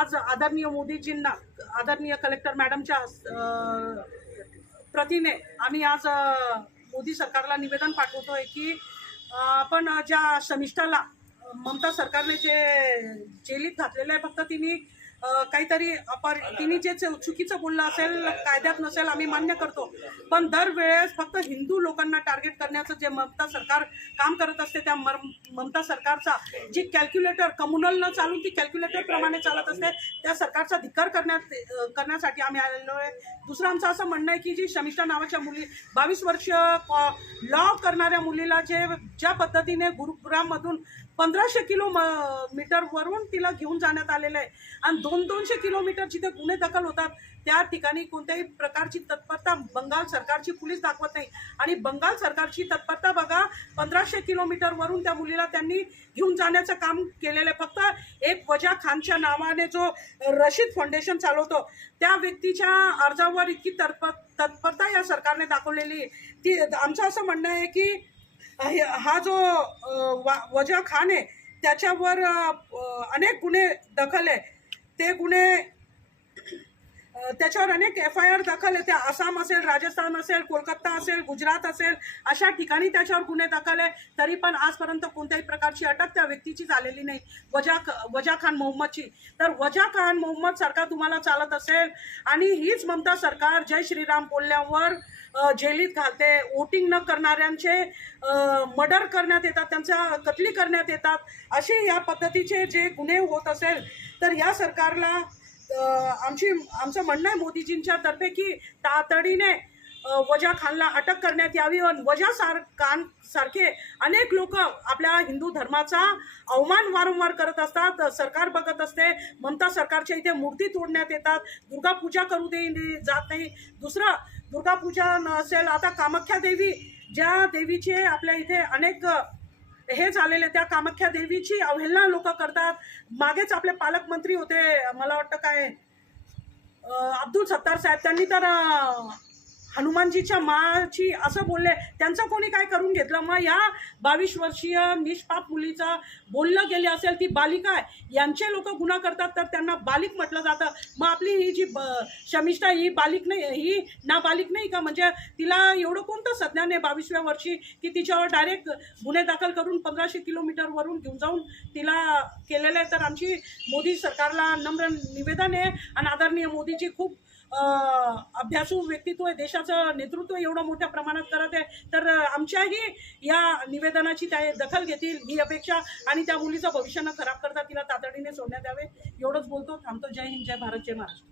आज आदरणीय मोदीजींना आदरणीय कलेक्टर मॅडमच्या प्रतीने आम्ही आज मोदी सरकारला निवेदन पाठवतोय की आपण ज्या शमिष्ठाला ममता सरकारने जे जेलीत घातलेलं आहे फक्त तिने काहीतरी अपर तिने जे चुकीचं बोललं असेल कायद्यात नसेल आम्ही मान्य करतो. पण दरवेळेस फक्त हिंदू लोकांना टार्गेट करण्याचं जे ममता सरकार काम करत असते त्या ममता सरकारचा जी कॅल्क्युलेटर कम्युनल न चालून ती कॅल्क्युलेटरप्रमाणे चालत असते त्या सरकारचा धिक्कार करण्यात करण्यासाठी आम्ही आलेलो आहे. दुसरं आमचं असं म्हणणं आहे की जी शमिष्ठा नावाच्या मुली बावीस वर्ष लॉ करणाऱ्या मुलीला जे ज्या पद्धतीने गुरुग्राममधून पंधराशे किलो म- मीटरवरून तिला घेऊन जाण्यात आलेलं आहे. आणि दोन दोनशे किलोमीटर जिथे गुन्हे दाखल होतात त्या ठिकाणी कोणत्याही प्रकारची तत्परता बंगाल सरकारची पोलीस दाखवत नाही. आणि बंगाल सरकारची तत्परता बघा पंधराशे किलोमीटरवरून त्या मुलीला त्यांनी घेऊन जाण्याचं काम केलेलं आहे. फक्त एक वजा खानच्या नावाने जो रशीद फाउंडेशन चालवतो त्या व्यक्तीच्या अर्जावर इतकी तत्पर तत्परता या सरकारने दाखवलेली आहे. ती आमचं असं म्हणणं आहे की हा जो वा- वजा खान आहे त्याच्यावर अनेक गुन्हे दखल आहे. ते गुन्हे त्याच्यावर अनेक एफ आय आर दाखल आहे. त्या आसाम असेल राजस्थान असेल कोलकाता असेल गुजरात असेल अशा ठिकाणी त्याच्यावर गुन्हे दाखल आहे. तरी पण आजपर्यंत कोणत्याही प्रकारची अटक त्या व्यक्तीची झालेली नाही. वजा वजा खान मोहम्मदची. तर वजा खान मोहम्मद सरकार तुम्हाला चालत असेल आणि हीच ममता सरकार जय श्रीराम बोलल्यावर जेलीत घालते. वोटिंग न करणाऱ्यांचे मर्डर करण्यात येतात त्यांच्या कतली करण्यात येतात. असे या पद्धतीचे जे गुन्हे होत असेल तर या सरकारला आमची आमचं म्हणणं आहे मोदीजींच्या तर्फे की तातडीने वजा खानला अटक करण्यात यावी. आणि वजा सार खान सारखे अनेक लोक आपल्या हिंदू धर्माचा अवमान वारंवार करत असतात. सरकार बघत असते. ममता सरकारच्या इथे मूर्ती तोडण्यात येतात. दुर्गा पूजा करू दे जात नाही. दुसरं दुर्गा पूजा नसेल आता कामाख्या देवी ज्या देवीचे आपल्या इथे अनेक हे झालेले त्या कामाख्या देवीची अवहेलना लोक करतात. मागेच आपले पालकमंत्री होते. मला वाटतं काय अब्दुल सत्तार साहेब. त्यांनी तर हनुमानजीच्या माची असं बोलले त्यांचं कोणी काय करून घेतलं? मग या बावीस वर्षीय निष्पाप मुलीचा बोललं गेले असेल ती बालिका आहे यांचे लोक गुन्हा करतात तर त्यांना बालिक म्हटलं जातं. मग आपली ही जी ब- शमिष्ठा ही बालिक नाही ही नाबालिक नाही का? म्हणजे तिला एवढं कोणतं सज्ञान आहे बावीसव्या वर्षी की तिच्यावर डायरेक्ट गुन्हे दाखल करून पंधराशे किलोमीटरवरून घेऊन जाऊन तिला केलेलं आहे? तर आमची मोदी सरकारला नम्र निवेदन आहे आणि आदरणीय मोदीजी खूप अभ्यासू व्यक्तित्व आहे देशाचं नेतृत्व एवढं मोठ्या प्रमाणात करत आहे. तर आमच्याही या निवेदनाची त्या दखल घेतील ही अपेक्षा आणि त्या मुलीचं भविष्यानं खराब करता तिला तातडीने सोडण्यात यावे. एवढंच बोलतो. थांबतो. जय हिंद जय भारत जय महाराष्ट्र.